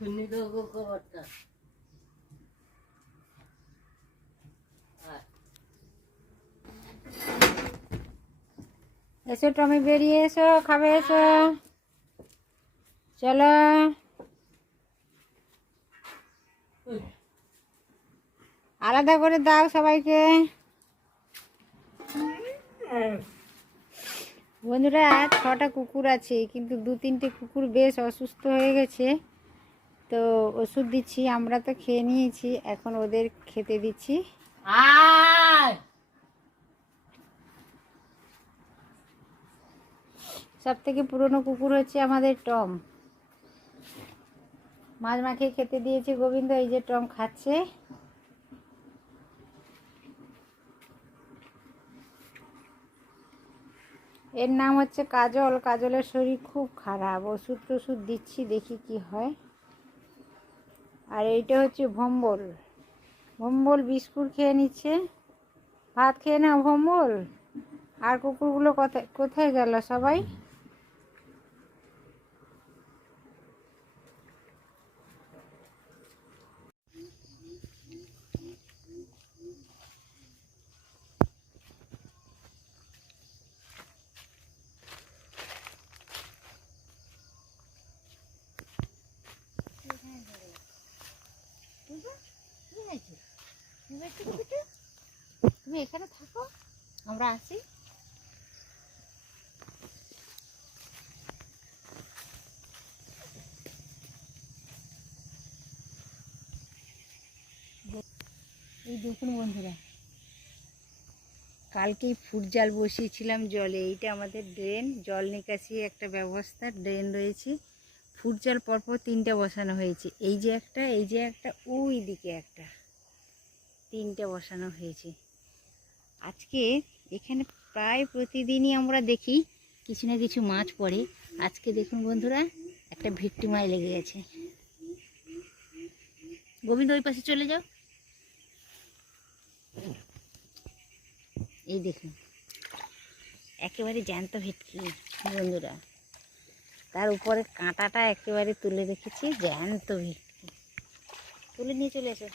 এসো টমি, বেরিয়ে এসো, খাবে এসো, চলো। আলাদা করে দাও সবাইকে। বন্ধুরা, 6টা কুকুর আছে, কিন্তু 2-3টে কুকুর বেশ অসুস্থ হয়ে গেছে, তো ওষুধ দিচ্ছি। আমরা তো খেয়ে নিয়েছি, এখন ওদের খেতে দিচ্ছি। সব থেকে পুরনো কুকুর হচ্ছে আমাদের টম। মাছ মাখিয়ে খেতে দিয়েছে গোবিন্দ, এই যে টম খাচ্ছে। এর নাম হচ্ছে কাজল। কাজলের শরীর খুব খারাপ, ওষুধ টষুধ দিচ্ছি, দেখি কি হয়। আর এইটা হচ্ছে ভম্বল। ভম্বল বিস্কুট খেয়ে নিচ্ছে। ভাত খেয়ে নাও ভম্বল। আর কুকুরগুলো কোথায় কোথায় গেল সবাই? তুমি এখানে থাকো, আমরা আসি। এই দেখুন বন্ধুরা, কালকেই ফুট জাল বসিয়েছিলাম জলে। এইটা আমাদের ড্রেন, জল নিকাশি একটা ব্যবস্থা, ড্রেন রয়েছে। ফুট জাল পরপর 3টে বসানো হয়েছে। এই যে একটা, এই যে একটা, ওই দিকে একটা, 3টে বসানো হয়েছে। আজকে এখানে প্রায় প্রতিদিনই আমরা দেখি কিছু না কিছু মাছ পড়ে। আজকে দেখুন বন্ধুরা, একটা ভেটকি মাছ লেগে গেছে। গোবিন্দ ওই পাশে চলে যাও। এই দেখুন, একেবারে জ্যান্ত ভেটকি বন্ধুরা। তার উপরে কাঁটাটা একেবারে তুলে রেখেছি, জ্যান্ত ভেটকি। তুলে নিয়ে চলে এসো।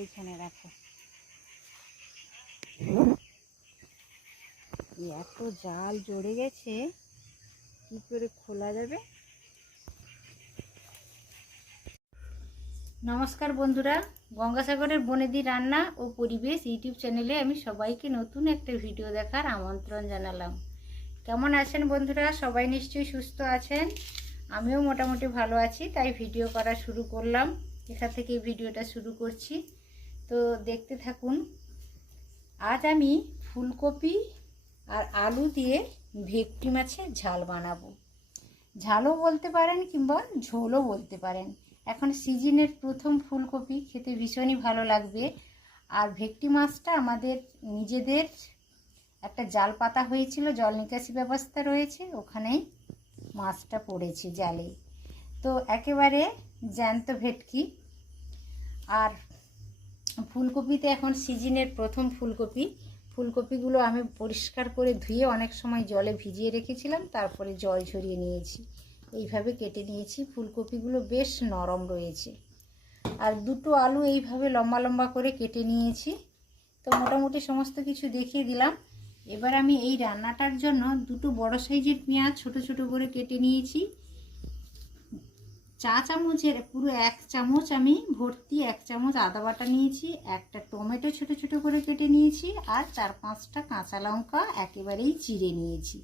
এইখানে রাখো। এত জাল জড়ে গেছে, কি করে খোলা যাবে? নমস্কার বন্ধুরা, গঙ্গাসাগরের বনেদি রান্না ও পরিবেশ ইউটিউব চ্যানেলে আমি সবাইকে নতুন একটা ভিডিও দেখার আমন্ত্রণ জানালাম। কেমন আছেন বন্ধুরা? সবাই নিশ্চয়ই সুস্থ আছেন। আমিও মোটামুটি ভালো আছি, তাই ভিডিও করা শুরু করলাম। এখান থেকে ভিডিওটা শুরু করছি, তো দেখতে থাকুন। আজ আমি ফুলকপি আর আলু দিয়ে ভেটকি মাছের ঝাল বানাবো। ঝালও বলতে পারেন কিংবা ঝোলও বলতে পারেন। এখন সিজনের প্রথম ফুলকপি, খেতে ভীষণই ভালো লাগবে। আর ভেটকি মাছটা আমাদের নিজেদের একটা জাল পাতা হয়েছিল, জল নিকাশি ব্যবস্থা রয়েছে, ওখানেই মাছটা পড়েছে জালে। তো একেবারে জ্যান্ত ভেটকি। আর ফুলকপিতে এখন সিজনের প্রথম ফুলকপি। ফুলকপিগুলো আমি পরিষ্কার করে ধুয়ে অনেক সময় জলে ভিজিয়ে রেখেছিলাম, তারপরে জল ঝরিয়ে নিয়েছি। এইভাবে কেটে নিয়েছি। ফুলকপিগুলো বেশ নরম রয়েছে। আর 2টো আলু এইভাবে লম্বা লম্বা করে কেটে নিয়েছি। তো মোটামুটি সমস্ত কিছু দেখিয়ে দিলাম। এবার আমি এই রান্নাটার জন্য 2টো বড় সাইজের পেঁয়াজ ছোট ছোট করে কেটে নিয়েছি। চা চামচের পুরো 1 চামচ আমি ভর্তি 1 চামচ আদা বাটা নিয়েছি। একটা টমেটো ছোট ছোট করে কেটে নিয়েছি। আর 4-5টা কাঁচা লঙ্কা একেবারেই চিড়ে নিয়েছি।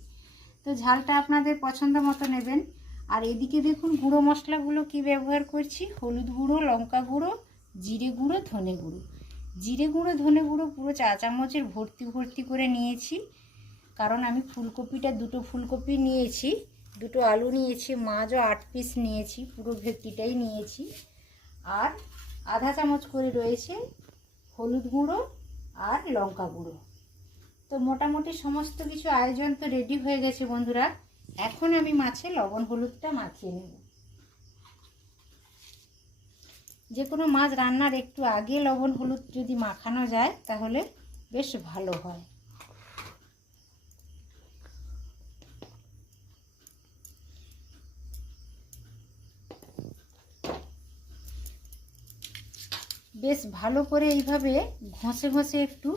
তো ঝালটা আপনাদের পছন্দ মতো নেবেন। আর এদিকে দেখুন গুঁড়ো মশলাগুলো কি ব্যবহার করছি। হলুদ গুঁড়ো, লঙ্কা গুঁড়ো, জিরে গুঁড়ো, ধনে গুঁড়ো। জিরে গুঁড়ো, ধনে গুঁড়ো পুরো চা চামচের ভর্তি ভর্তি করে নিয়েছি। কারণ আমি ফুলকপিটা 2টো ফুলকপি নিয়েছি, 2টো আলু নিয়েছি, মাছও 8 পিস নিয়েছি, পুরো ভেটকিটাই নিয়েছি। আর আধা চামচ করে রয়েছে হলুদ গুঁড়ো আর লঙ্কা গুঁড়ো। তো মোটামুটি সমস্ত কিছু আয়োজন তো রেডি হয়ে গেছে বন্ধুরা। এখন আমি মাছে লবণ হলুদটা মাখিয়ে নেব। যে কোনো মাছ রান্নার একটু আগে লবণ হলুদ যদি মাখানো যায় তাহলে বেশ ভালো হয়। বেশ ভালো করে এইভাবে ঘষে ঘষে একটু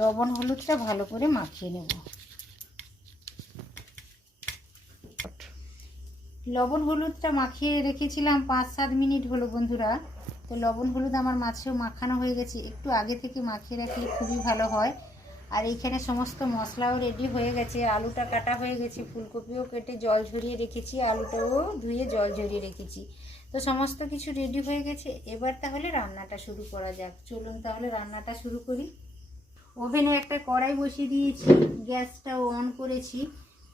লবণ হলুদটা ভালো করে মাখিয়ে নেব। লবণ হলুদটা মাখিয়ে রেখেছিলাম 5-7 মিনিট হলো বন্ধুরা। তো লবণ হলুদ আমার মাছেও মাখানো হয়ে গেছে। একটু আগে থেকে মাখিয়ে রাখলে খুবই ভালো হয়। আর এইখানে সমস্ত মশলাও রেডি হয়ে গেছে, আলুটা কাটা হয়ে গেছে, ফুলকপিও কেটে জল ঝরিয়ে রেখেছি, আলুটাও ধুয়ে জল ঝরিয়ে রেখেছি। তো সমস্ত কিছু রেডি হয়ে গেছে। এবার তাহলে রান্নাটা শুরু করা যাক। চলুন তাহলে রান্নাটা শুরু করি। ওভেনে একটা কড়াই বসিয়ে দিয়েছি, গ্যাসটাও অন করেছি।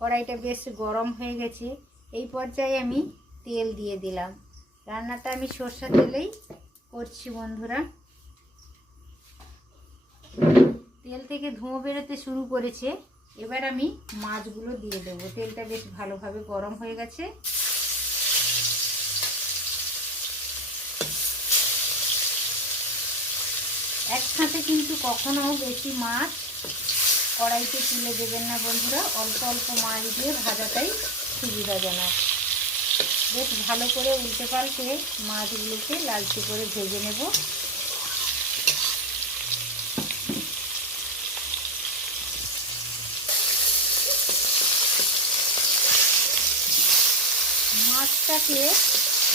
কড়াইটা বেশ গরম হয়ে গেছে। এই পর্যায়ে আমি তেল দিয়ে দিলাম। রান্নাটা আমি সরষের তেলেই করছি বন্ধুরা। তেল থেকে ধোঁয়া বেরোতে শুরু করেছে। এবার আমি মাছগুলো দিয়ে দেবো। তেলটা বেশ ভালোভাবে গরম হয়ে গেছে। একসাথে কিন্তু কখনো বেশি মাছ কড়াইতে তুলে দেবেন না বন্ধুরা। অল্প অল্প মাছ দিয়ে ভাজাটাই সুবিধাজনক। বেশ ভালো করে উল্টে পাল্টে মাছগুলোকে লালচে করে ভেজে নেব। মাছটাকে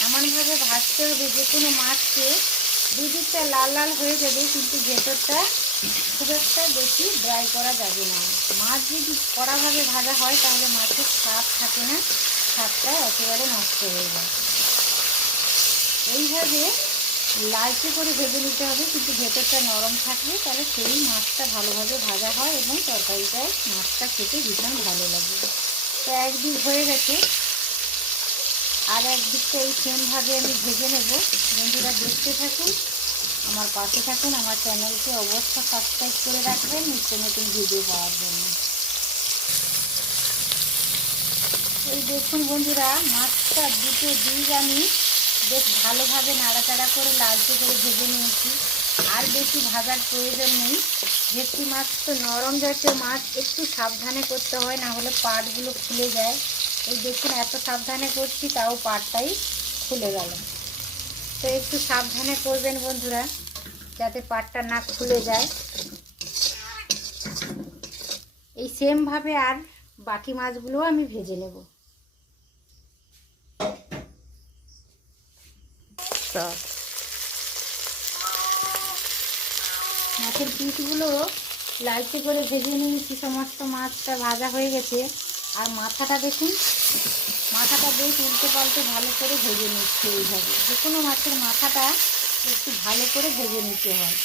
এমনভাবে ভাজতে হবে, যে কোনো মাছকে দুদিকটা লাল লাল হয়ে যাবে, কিন্তু ভেতরটা খুব একটা বেশি ড্রাই করা যাবে না। মাছ যদি কড়াভাবে ভাজা হয় তাহলে মাছের স্বাদ থাকে না, স্বাদটা একেবারে নষ্ট হয়ে যায়। এইভাবে লালচে করে ভেজে নিতে হবে, কিন্তু ভেতরটা নরম থাকবে, তাহলে সেই মাছটা ভালোভাবে ভাজা হয় এবং তরকারিটায় মাছটা খেতে ভীষণ ভালো লাগবে। তো একদিক হয়ে গেছে, আর একদিকটা এই সেমভাবে আমি ভেজে নেব। বন্ধুরা দেখতে থাকুন, আমার পাশে থাকুন, আমার চ্যানেলকে অবশ্যই সাবস্ক্রাইব করে রাখবেন নিত্য নতুন ভিডিও পাওয়ার জন্য। এই দেখুন বন্ধুরা, মাছটা দুটো দিক আমি বেশ ভালোভাবে নাড়াচাড়া করে লালচে করে ভেজে নিয়েছি। আর বেশি ভাজার প্রয়োজন নেই। ভেটকি মাছ তো নরম জাতীয় মাছ, একটু সাবধানে করতে হয়, না হলে পাটগুলো খুলে যায়। এই দেখুন এত সাবধানে করছি, তাও পাটটাই খুলে গেল। তো একটু সাবধানে করবেন বন্ধুরা, যাতে পাটটা না খুলে যায়। এই সেমভাবে আর বাকি মাছগুলো আমি ভেজে নেব। মাছের পিসগুলো লালচে করে ভেজে নিয়েছি, সমস্ত মাছটা ভাজা হয়ে গেছে। আর মাথাটা দেখুন, মাথাটা বেশ উল্টে পাল্টে ভালো করে ভেজে নিচ্ছে। এইভাবে যে কোনো মাছের মাথাটা একটু ভালো করে ভেজে নিতে হয়,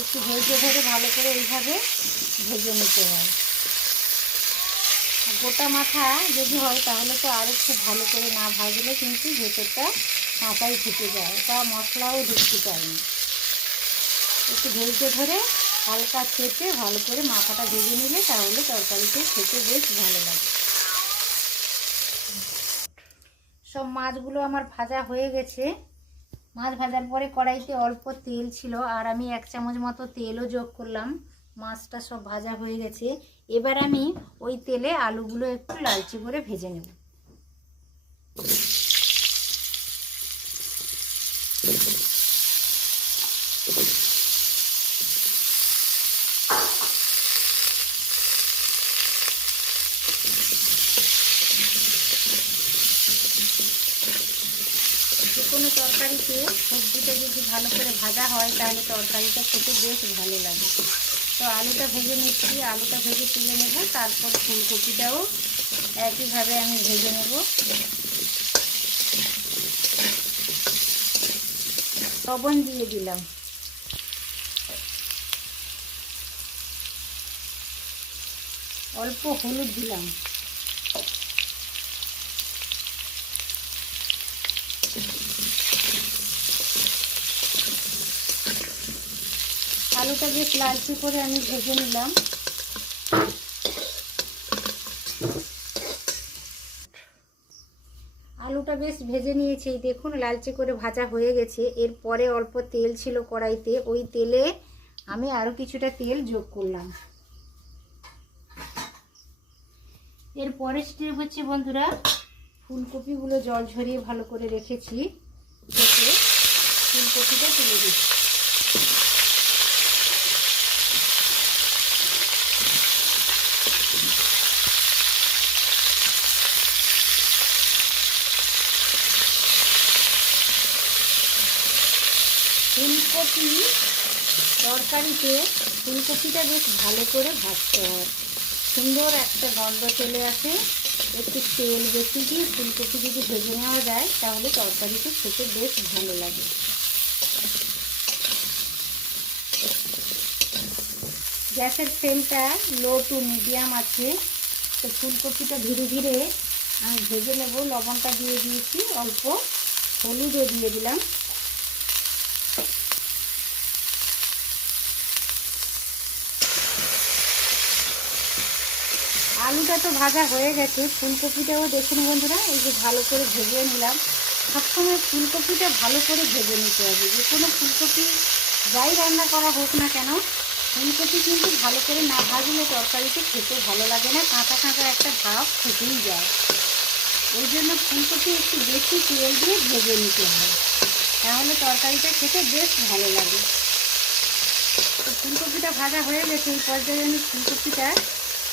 একটু ধৈর্য ধরে ভালো করে এইভাবে ভেজে নিতে হয়। গোটা মাথা যদি হয় তাহলে তো আরও খুব ভালো করে না ভাজলে কিন্তু ভেতরটা কাঁচাই থেকে যায়, তা মশলাও ঢুকতে চায় না। একটু ধৈর্য ধরে হালকা চেপে ভালো করে মাথাটা ভেজে নিলে তাহলে তরকারিতে খেতে বেশ ভালো লাগে। সব মাছগুলো আমার ভাজা হয়ে গেছে। মাছ ভাজার পরে কড়াইতে অল্প তেল ছিল, আর আমি 1 চামচ মতো তেলও যোগ করলাম। মাছটা সব ভাজা হয়ে গেছে। এবার আমি ওই তেলে আলুগুলো একটু লালচে করে ভেজে নেব। যে কোনো তরকারিতে সবজিটা যদি ভালো করে ভাজা হয় তাহলে তরকারিটা খেতে বেশ ভালো লাগে। তো আলুটা ভেজে নিচ্ছি, আলুটা ভেজে তুলে নেব। তারপর ফুলকপিটাও একইভাবে আমি ভেজে নেব। লবণ দিয়ে দিলাম, অল্প হলুদ দিলাম, আলুটা বেশ লালচে করে আমি ভেজে নিলাম। আলুটা বেশ ভেজে নিয়েছি, দেখুন লালচে করে ভাজা হয়ে গেছে। এরপরে অল্প তেল ছিল কড়াইতে, ওই তেলে আমি আরও কিছুটা তেল যোগ করলাম। এরপরে স্টেপ হচ্ছে বন্ধুরা, ফুলকপিগুলো জল ঝরিয়ে ভালো করে রেখেছি, ফুলকপিটা তুলে দিচ্ছি। ফুলকপি তরকারিতে ফুলকপিটা বেশ ভালো করে ভাজতে হয়, সুন্দর একটা গন্ধ চলে আসে। একটু তেল বেশি দিয়ে ফুলকপি যদি ভেজে নেওয়া যায় তাহলে তরকারিতে খেতে বেশ ভালো লাগে। গ্যাসের ফ্লেমটা লো টু মিডিয়াম আছে। তো ফুলকপিটা ধীরে ধীরে আমি ভেজে নেব। লবণটা দিয়ে দিয়েছি, অল্প হলুদও দিয়ে দিলাম। আলুটা তো ভাজা হয়ে গেছে, ফুলকপিটাও দেখুন বন্ধুরা এই যে ভালো করে ভেজে নিলাম। সবসময় ফুলকপিটা ভালো করে ভেজে নিতে হবে, যে কোনো ফুলকপি যাই রান্না করা হোক না কেন, ফুলকপি কিন্তু ভালো করে না ভাজলে তরকারিতে খেতে ভালো লাগে না, কাঁচা কাঁচা একটা ভাব থেকেই যায়। ওই জন্য ফুলকপি একটু বেশি তেল দিয়ে ভেজে নিতে হয়, তাহলে তরকারিটা খেতে বেশ ভালো লাগে। তো ফুলকপিটা ভাজা হয়ে গেছে, এই পর্যায়ে আমি ফুলকপিটা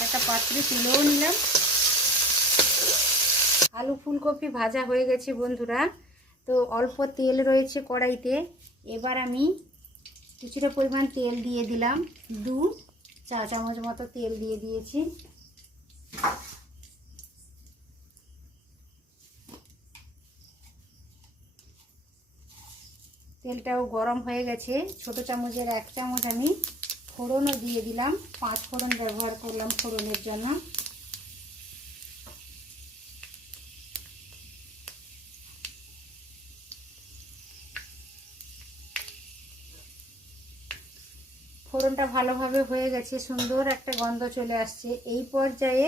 একটা পাত্রে তুলেও নিলাম। আলু ফুলকপি ভাজা হয়ে গেছে বন্ধুরা। তো অল্প তেল রয়েছে কড়াইতে, এবার আমি কিছুটা পরিমাণ তেল দিয়ে দিলাম, 2 চা চামচ মতো তেল দিয়ে দিয়েছি। তেলটাও গরম হয়ে গেছে। ছোট চামচের 1 চামচ আমি ফোড়নও দিয়ে দিলাম, 5 ফোড়ন ব্যবহার করলাম ফোড়নের জন্য। ফোড়নটা ভালোভাবে হয়ে গেছে, সুন্দর একটা গন্ধ চলে আসছে। এই পর্যায়ে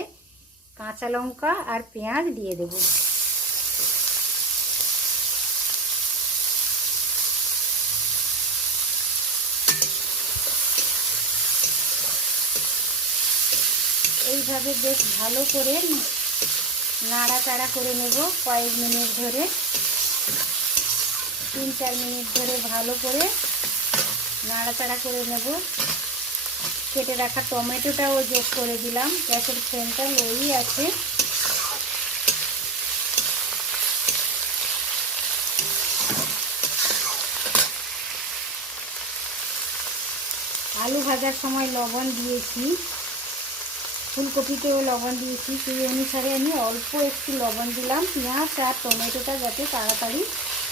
কাঁচা লঙ্কা আর পেঁয়াজ দিয়ে দেব। এইভাবে বেশ ভালো করে নাড়াচাড়া করে নেব কয়েক মিনিট ধরে, 3-4 মিনিট ধরে ভালো করে নাড়াচাড়া করে নেব। কেটে রাখা টমেটোটাও যোগ করে দিলাম। গ্যাসের ফ্লেমটা লোই আছে। আলু ভাজার সময় লবণ দিয়েছি, ফুলকপিতেও লবণ দিয়েছি, সেই অনুসারে আমি অল্প একটু লবণ দিলাম। পেঁয়াজ আর টমেটোটা যাতে তাড়াতাড়ি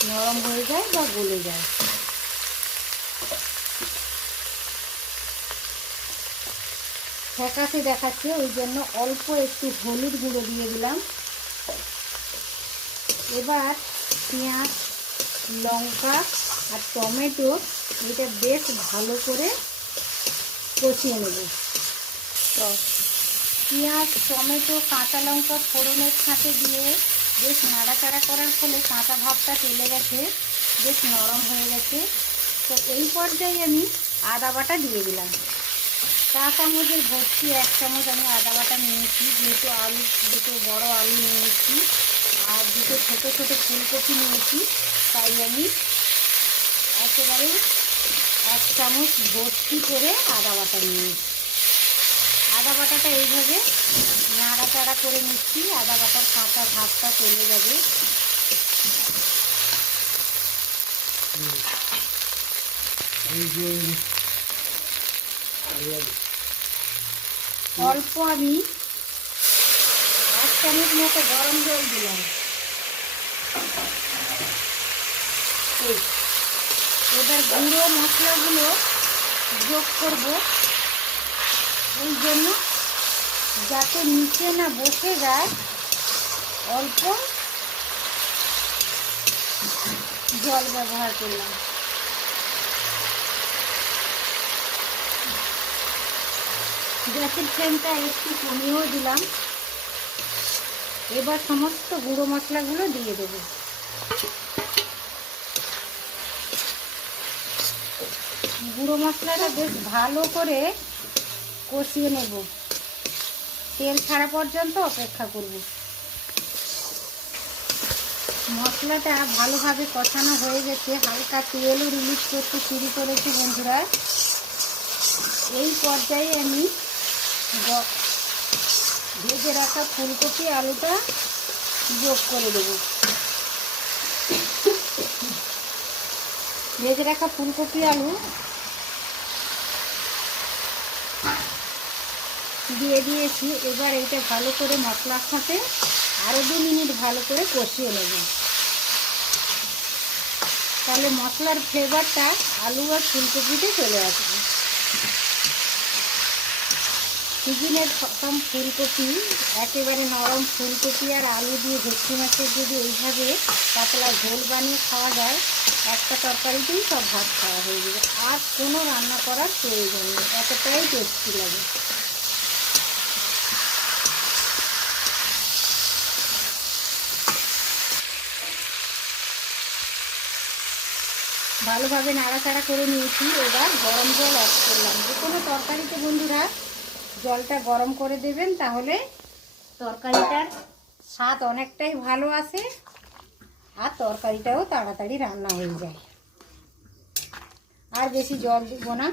নরম হয়ে যায় বা গলে যায়। ফ্যাকাশে দেখাচ্ছে, ওই জন্য অল্প একটু হলুদ গুঁড়ো দিয়ে দিলাম। এবার পেঁয়াজ, লঙ্কা আর টমেটো এটা বেশ ভালো করে কষিয়ে নেব। তো পেঁয়াজ, টমেটো, কাঁচা লঙ্কা ফোড়নের সাথে দিয়ে বেশ নাড়াচাড়া করার ফলে কাঁচা ভাবটা চলে গেছে, বেশ নরম হয়ে গেছে। তো এই পর্যায়ে আমি আদা বাটা দিয়ে দিলাম। চা চামচের ভর্তি 1 চামচ আমি আদা বাটা নিয়েছি, যেহেতু আলু 2 বড় আলু নিয়েছি আর 2 ছোটো ছোটো ফুলকপি নিয়েছি, তাই আমি একেবারে 1 চামচ ভর্তি করে আদা বাটা নিয়েছি। আদা বাটাটা এইভাবে নাড়াচাড়া করে নিচ্ছি, আদা বাটার কাঁচা ভাবটা চলে যাবে। অল্প আমি 1 চামচ মতো গরম জল দিলাম। এবার গুঁড়ো মশলাগুলো যোগ করব, ওই জন্য যাতে নিচে না বসে যায় অল্প জল ব্যবহার করলাম। গ্যাসের ফ্লেমটা একটু কমিয়েও দিলাম। এবার সমস্ত গুঁড়ো মশলাগুলো দিয়ে দেব। গুঁড়ো মশলাটা বেশ ভালো করে কষিয়ে নেব, তেল ছাড়া পর্যন্ত অপেক্ষা করব। মশলাটা ভালোভাবে কষানো হয়ে গেছে, হালকা তেলও রিলিজ করতে শুরু করেছি বন্ধুরা। এই পর্যায়ে আমি ভেজে রাখা ফুলকপি আলুটা যোগ করে দেব। ভেজে রাখা ফুলকপি আলু দিয়ে দিয়েছি। এবার এইটা ভালো করে মশলার সাথে আরও 2 মিনিট ভালো করে কষিয়ে নেব। তাহলে মশলার ফ্লেভারটা আলু আর ফুলকপিতে চলে আসবে। সিজনের প্রথম ফুলকপি, একেবারে নরম ফুলকপি আর আলু দিয়ে ভেটকি মাছের যদি এইভাবে পাতলা ঝোল বানিয়ে খাওয়া যায়, একটা তরকারিতেই সব ভাত খাওয়া হয়ে যাবে। আর কোনো রান্না করার প্রয়োজন নেই, এতটাই টেস্টি লাগে। ভালোভাবে নাড়াচাড়া করে নিয়েছি। এবার গরম জল অ্যাড করলাম। যে কোনো তরকারিতে বন্ধুরা জলটা গরম করে দেবেন, তাহলে তরকারিটার স্বাদ অনেকটাই ভালো আসে আর তরকারিটাও তাড়াতাড়ি রান্না হয়ে যায়। আর বেশি জল দেব না,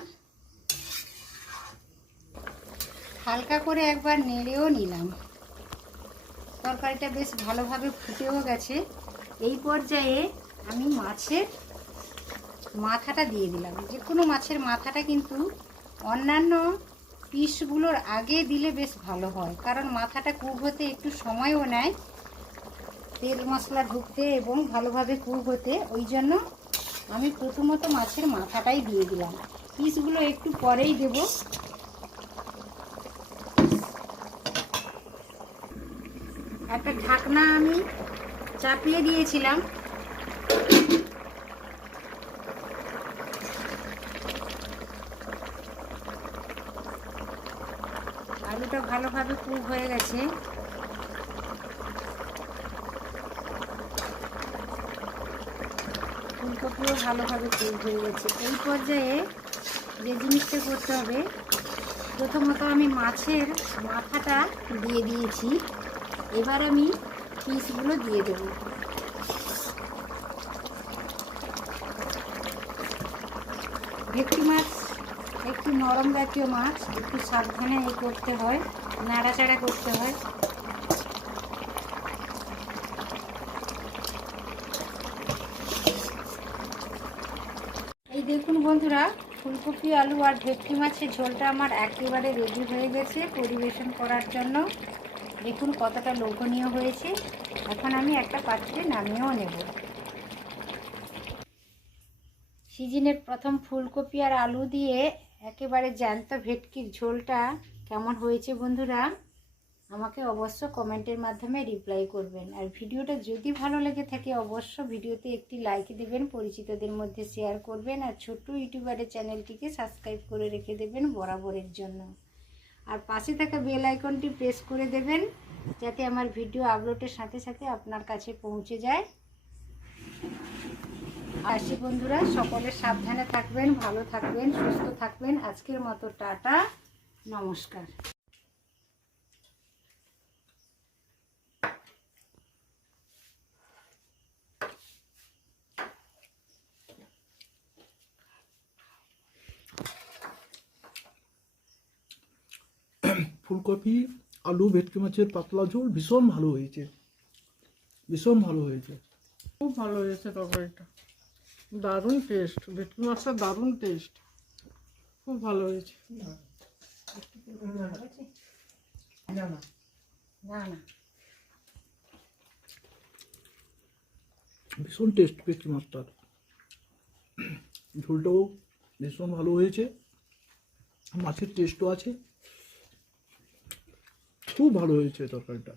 হালকা করে একবার নেড়েও নিলাম। তরকারিটা বেশ ভালোভাবে ফুটেও গেছে। এই পর্যায়ে আমি মাছের মাথাটা দিয়ে দিলাম। যে কোনো মাছের মাথাটা কিন্তু অন্যান্য পিসগুলোর আগে দিলে বেশ ভালো হয়, কারণ মাথাটা কুক হতে একটু সময়ও নেয়, তেল মশলা ঢুকতে এবং ভালোভাবে কুক হতে। ওই জন্য আমি প্রথমত মাছের মাথাটাই দিয়ে দিলাম, পিসগুলো একটু পরেই দেব। একটা ঢাকনা আমি চাপিয়ে দিয়েছিলাম। আলুটা ভালোভাবে কুক হয়ে গেছে। ফুলকপিও ভালোভাবে কুক হয়ে গেছে। এই পর্যায়ে যে জিনিসটা করতে হবে, প্রথমত আমি মাছের মাথাটা দিয়ে দিয়েছি। এবার আমি পিসগুলো দিয়ে দেব। ভেটকি মাছ একটু নরম জাতীয় মাছ, একটু সাবধানে করতে হয়, নাড়াচাড়া করতে হয়। এই দেখুন বন্ধুরা, ফুলকপি আলু আর ভেটকি মাছের ঝোলটা আমার একেবারে রেডি হয়ে গেছে পরিবেশন করার জন্য। দেখুন কতটা লোভনীয় হয়েছে। এখন আমি একটা পাত্রে নামিয়েও নেব। সিজনের প্রথম ফুলকপি আর আলু দিয়ে একেবারে জ্যান্ত ভেটকির ঝোলটা কেমন হয়েছে বন্ধুরা, আমাকে অবশ্য কমেন্টের মাধ্যমে রিপ্লাই করবেন। আর ভিডিওটা যদি ভালো লেগে থাকে অবশ্য ভিডিওতে একটি লাইক দেবেন, পরিচিতদের মধ্যে শেয়ার করবেন, আর ছোট্ট ইউটিউবারের চ্যানেলটিকে সাবস্ক্রাইব করে রেখে দেবেন বরাবরের জন্য। আর পাশে থাকা বেল আইকনটি প্রেস করে দেবেন, যাতে আমার ভিডিও আপলোডের সাথে সাথে আপনার কাছে পৌঁছে যায়। আসি বন্ধুরা, সকলে সাবধানে থাকবেন, ভালো থাকবেন, সুস্থ থাকবেন। আজকের মতো টাটা, নমস্কার। ফুলকপি আলু ভেটকি মাছের পাতলা ঝোল ভীষণ ভালো হয়েছে, ভীষণ ভালো হয়েছে, খুব ভালো হয়েছে তরকারিটা। দারুণ টেস্ট, ভেটকি মাছটা দারুণ টেস্ট, খুব ভালো হয়েছে। না না, ভীষণ টেস্ট ভেটকি মাছটার। ঝোলটাও ভীষণ ভালো হয়েছে, মাছের টেস্টও আছে, খুব ভালো হয়েছে তরকারিটা।